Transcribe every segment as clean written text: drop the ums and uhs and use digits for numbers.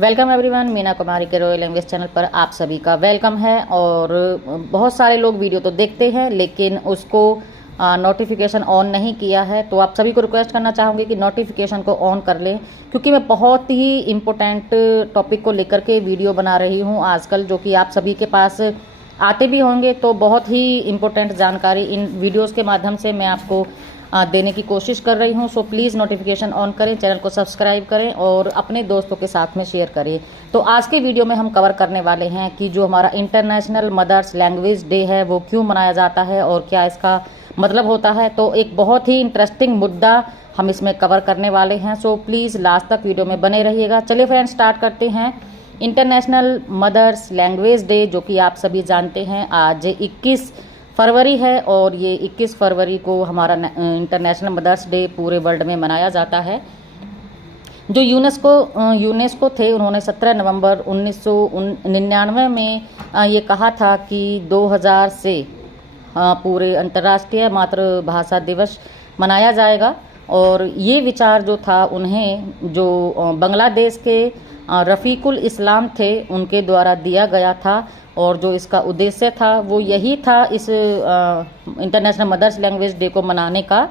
Welcome everyone, Meena Kumari के royal language channel पर आप सभी का वेलकम है। और बहुत सारे लोग वीडियो तो देखते हैं लेकिन उसको नोटिफिकेशन ऑन नहीं किया है, तो आप सभी को रिक्वेस्ट करना चाहूँगी कि नोटिफिकेशन को ऑन कर लें, क्योंकि मैं बहुत ही इम्पोर्टेंट टॉपिक को लेकर के वीडियो बना रही हूँ आजकल, जो कि आप सभी के पास आते भी होंगे। तो बहुत ही इम्पोर्टेंट जानकारी इन वीडियोज़ के माध्यम से मैं आपको देने की कोशिश कर रही हूँ। सो प्लीज़ नोटिफिकेशन ऑन करें, चैनल को सब्सक्राइब करें और अपने दोस्तों के साथ में शेयर करें। तो आज के वीडियो में हम कवर करने वाले हैं कि जो हमारा इंटरनेशनल मदर्स लैंग्वेज डे है वो क्यों मनाया जाता है और क्या इसका मतलब होता है। तो एक बहुत ही इंटरेस्टिंग मुद्दा हम इसमें कवर करने वाले हैं। सो प्लीज़ लास्ट तक वीडियो में बने रहिएगा। चलिए फ्रेंड्स, स्टार्ट करते हैं। इंटरनेशनल मदर्स लैंग्वेज डे, जो कि आप सभी जानते हैं, आज 21 फरवरी है और ये 21 फरवरी को हमारा इंटरनेशनल मदर्स डे पूरे वर्ल्ड में मनाया जाता है। जो यूनेस्को थे, उन्होंने 17 नवंबर 1999 में ये कहा था कि 2000 से पूरे अंतर्राष्ट्रीय मातृभाषा दिवस मनाया जाएगा। और ये विचार जो था उन्हें जो बांग्लादेश के रफ़ीकुल इस्लाम थे उनके द्वारा दिया गया था। और जो इसका उद्देश्य था वो यही था, इस इंटरनेशनल मदर्स लैंग्वेज डे को मनाने का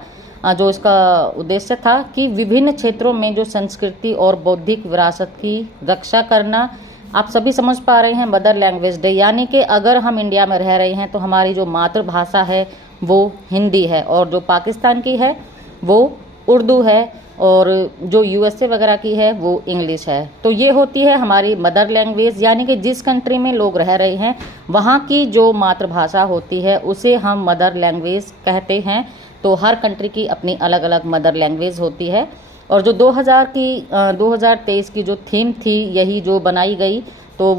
जो इसका उद्देश्य था कि विभिन्न क्षेत्रों में जो संस्कृति और बौद्धिक विरासत की रक्षा करना। आप सभी समझ पा रहे हैं, मदर लैंग्वेज डे यानी कि अगर हम इंडिया में रह रहे हैं तो हमारी जो मातृभाषा है वो हिंदी है, और जो पाकिस्तान की है वो उर्दू है, और जो यूएसए वगैरह की है वो इंग्लिश है। तो ये होती है हमारी मदर लैंग्वेज, यानी कि जिस कंट्री में लोग रह रहे हैं वहाँ की जो मातृभाषा होती है उसे हम मदर लैंग्वेज कहते हैं। तो हर कंट्री की अपनी अलग अलग मदर लैंग्वेज होती है। और जो 2023 की जो थीम थी, यही जो बनाई गई, तो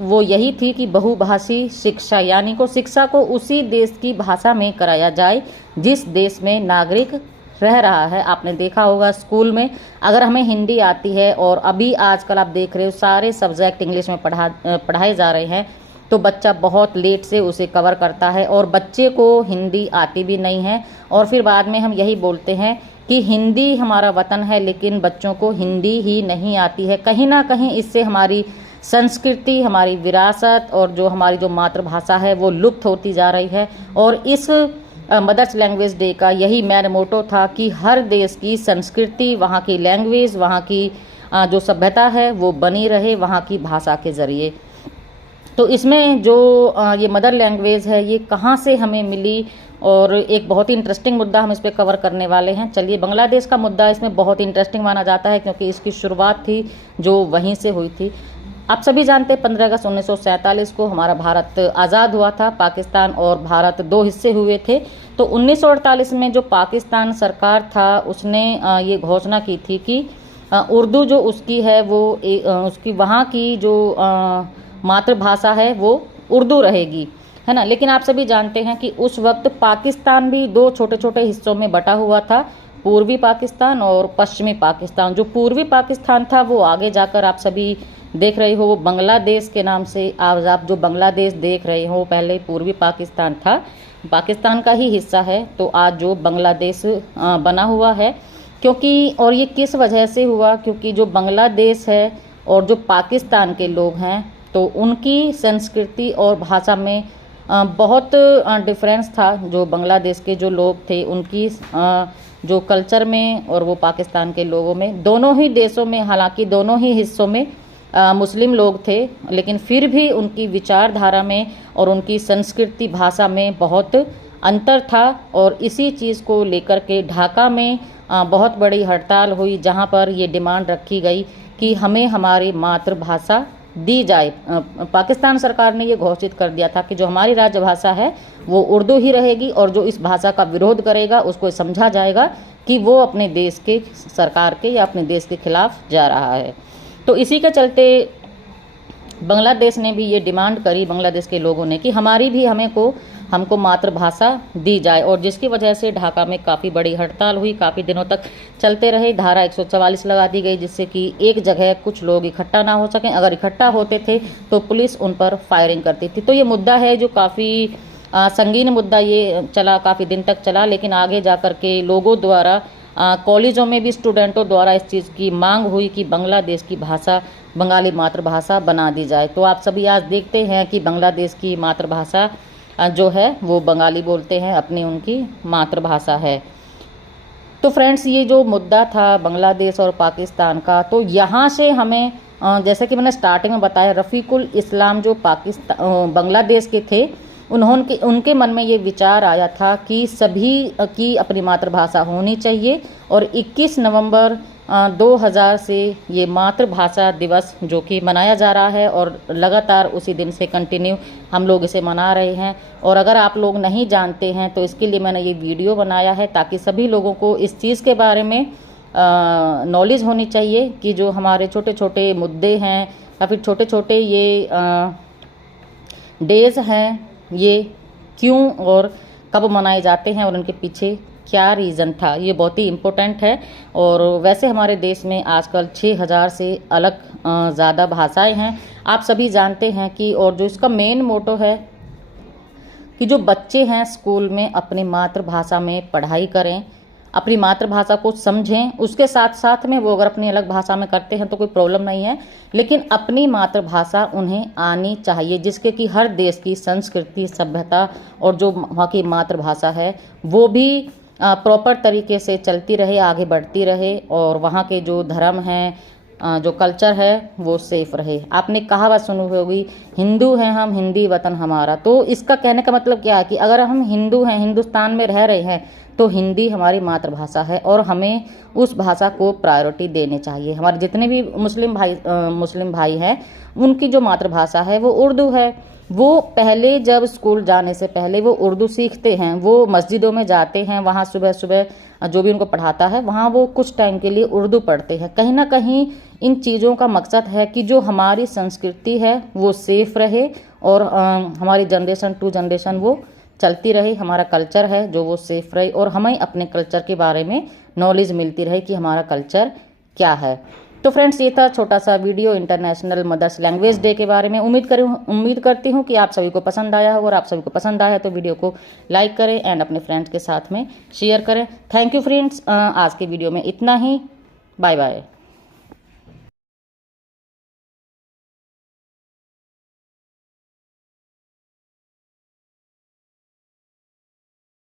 वो यही थी कि बहुभाषी शिक्षा, यानी को शिक्षा को उसी देश की भाषा में कराया जाए जिस देश में नागरिक रह रहा है। आपने देखा होगा स्कूल में अगर हमें हिंदी आती है, और अभी आजकल आप देख रहे हो सारे सब्जेक्ट इंग्लिश में पढ़ाए जा रहे हैं, तो बच्चा बहुत लेट से उसे कवर करता है और बच्चे को हिंदी आती भी नहीं है। और फिर बाद में हम यही बोलते हैं कि हिंदी हमारा वतन है, लेकिन बच्चों को हिंदी ही नहीं आती है। कहीं ना कहीं इससे हमारी संस्कृति, हमारी विरासत और जो हमारी जो मातृभाषा है वो लुप्त होती जा रही है। और इस मदर्स लैंग्वेज डे का यही मेन मोटो था कि हर देश की संस्कृति, वहाँ की लैंग्वेज, वहाँ की जो सभ्यता है वो बनी रहे वहाँ की भाषा के ज़रिए। तो इसमें जो ये मदर लैंग्वेज है ये कहाँ से हमें मिली, और एक बहुत ही इंटरेस्टिंग मुद्दा हम इस पर कवर करने वाले हैं। चलिए, बांग्लादेश का मुद्दा इसमें बहुत इंटरेस्टिंग माना जाता है क्योंकि इसकी शुरुआत थी जो वहीं से हुई थी। आप सभी जानते हैं 15 अगस्त 1947 को हमारा भारत आज़ाद हुआ था। पाकिस्तान और भारत दो हिस्से हुए थे। तो 1948 में जो पाकिस्तान सरकार था उसने ये घोषणा की थी कि उर्दू जो उसकी है वो उसकी वहाँ की जो मातृभाषा है वो उर्दू रहेगी, है ना। लेकिन आप सभी जानते हैं कि उस वक्त पाकिस्तान भी दो छोटे छोटे हिस्सों में बटा हुआ था, पूर्वी पाकिस्तान और पश्चिमी पाकिस्तान। जो पूर्वी पाकिस्तान था वो आगे जाकर आप सभी देख रहे हो वो बांग्लादेश के नाम से, आज आप जो बांग्लादेश देख रहे हो पहले पूर्वी पाकिस्तान था, पाकिस्तान का ही हिस्सा है। तो आज जो बांग्लादेश बना हुआ है, क्योंकि और ये किस वजह से हुआ, क्योंकि जो बांग्लादेश है और जो पाकिस्तान के लोग हैं तो उनकी संस्कृति और भाषा में बहुत डिफरेंस था। जो बांग्लादेश के जो लोग थे उनकी जो कल्चर में और वो पाकिस्तान के लोगों में, दोनों ही देशों में, हालांकि दोनों ही हिस्सों में मुस्लिम लोग थे, लेकिन फिर भी उनकी विचारधारा में और उनकी संस्कृति भाषा में बहुत अंतर था। और इसी चीज़ को लेकर के ढाका में बहुत बड़ी हड़ताल हुई, जहां पर ये डिमांड रखी गई कि हमें हमारी मातृभाषा दी जाए। पाकिस्तान सरकार ने ये घोषित कर दिया था कि जो हमारी राजभाषा है वो उर्दू ही रहेगी, और जो इस भाषा का विरोध करेगा उसको समझा जाएगा कि वो अपने देश के सरकार के या अपने देश के खिलाफ जा रहा है। तो इसी के चलते बांग्लादेश ने भी ये डिमांड करी, बांग्लादेश के लोगों ने, कि हमारी भी हमको मातृभाषा दी जाए। और जिसकी वजह से ढाका में काफ़ी बड़ी हड़ताल हुई, काफ़ी दिनों तक चलते रहे। धारा 144 लगा दी गई जिससे कि एक जगह कुछ लोग इकट्ठा ना हो सकें। अगर इकट्ठा होते थे तो पुलिस उन पर फायरिंग करती थी। तो ये मुद्दा है जो काफ़ी संगीन मुद्दा ये चला, काफ़ी दिन तक चला, लेकिन आगे जा कर के लोगों द्वारा कॉलेजों में भी स्टूडेंटों द्वारा इस चीज़ की मांग हुई कि बांग्लादेश की भाषा बंगाली मातृभाषा बना दी जाए। तो आप सभी आज देखते हैं कि बांग्लादेश की मातृभाषा जो है वो बंगाली बोलते हैं, अपनी उनकी मातृभाषा है। तो फ्रेंड्स, ये जो मुद्दा था बांग्लादेश और पाकिस्तान का, तो यहाँ से हमें जैसे कि मैंने स्टार्टिंग में बताया, रफ़ीकुल इस्लाम जो बांग्लादेश के थे, उनके मन में ये विचार आया था कि सभी की अपनी मातृभाषा होनी चाहिए। और 21 नवंबर 2000 से ये मातृभाषा दिवस जो कि मनाया जा रहा है और लगातार उसी दिन से कंटिन्यू हम लोग इसे मना रहे हैं। और अगर आप लोग नहीं जानते हैं तो इसके लिए मैंने ये वीडियो बनाया है, ताकि सभी लोगों को इस चीज़ के बारे में नॉलेज होनी चाहिए कि जो हमारे छोटे छोटे मुद्दे हैं या फिर छोटे छोटे ये डेज़ हैं, ये क्यों और कब मनाए जाते हैं और उनके पीछे क्या रीज़न था, ये बहुत ही इम्पोर्टेंट है। और वैसे हमारे देश में आजकल 6000 से अलग ज़्यादा भाषाएं हैं, आप सभी जानते हैं कि। और जो इसका मेन मोटो है कि जो बच्चे हैं स्कूल में अपनी मातृभाषा में पढ़ाई करें, अपनी मातृभाषा को समझें। उसके साथ साथ में वो अगर अपनी अलग भाषा में करते हैं तो कोई प्रॉब्लम नहीं है, लेकिन अपनी मातृभाषा उन्हें आनी चाहिए, जिसके कि हर देश की संस्कृति, सभ्यता और जो वहाँ की मातृभाषा है वो भी प्रॉपर तरीके से चलती रहे, आगे बढ़ती रहे, और वहाँ के जो धर्म हैं, जो कल्चर है वो सेफ रहे। आपने कहावत सुनी होगी, हिंदू हैं हम, हिंदी वतन हमारा। तो इसका कहने का मतलब क्या है कि अगर हम हिंदू हैं, हिंदुस्तान में रह रहे हैं, तो हिंदी हमारी मातृभाषा है और हमें उस भाषा को प्रायोरिटी देनी चाहिए। हमारे जितने भी मुस्लिम भाई हैं, उनकी जो मातृभाषा है वो उर्दू है। वो पहले जब स्कूल जाने से पहले वो उर्दू सीखते हैं, वो मस्जिदों में जाते हैं, वहाँ सुबह सुबह जो भी उनको पढ़ाता है वहाँ वो कुछ टाइम के लिए उर्दू पढ़ते हैं। कहीं ना कहीं इन चीज़ों का मकसद है कि जो हमारी संस्कृति है वो सेफ रहे और हमारी जनरेशन टू जनरेशन वो चलती रहे, हमारा कल्चर है जो वो सेफ रहे और हमें अपने कल्चर के बारे में नॉलेज मिलती रहे कि हमारा कल्चर क्या है। तो फ्रेंड्स, ये था छोटा सा video international mothers language day के बारे में। उम्मीद करती हूँ कि आप सभी को पसंद आया हो, और आप सभी को पसंद आया तो वीडियो को लाइक करें एंड अपने फ्रेंड्स के साथ में शेयर करें। थैंक यू फ्रेंड्स, आज के वीडियो में इतना ही। Bye bye.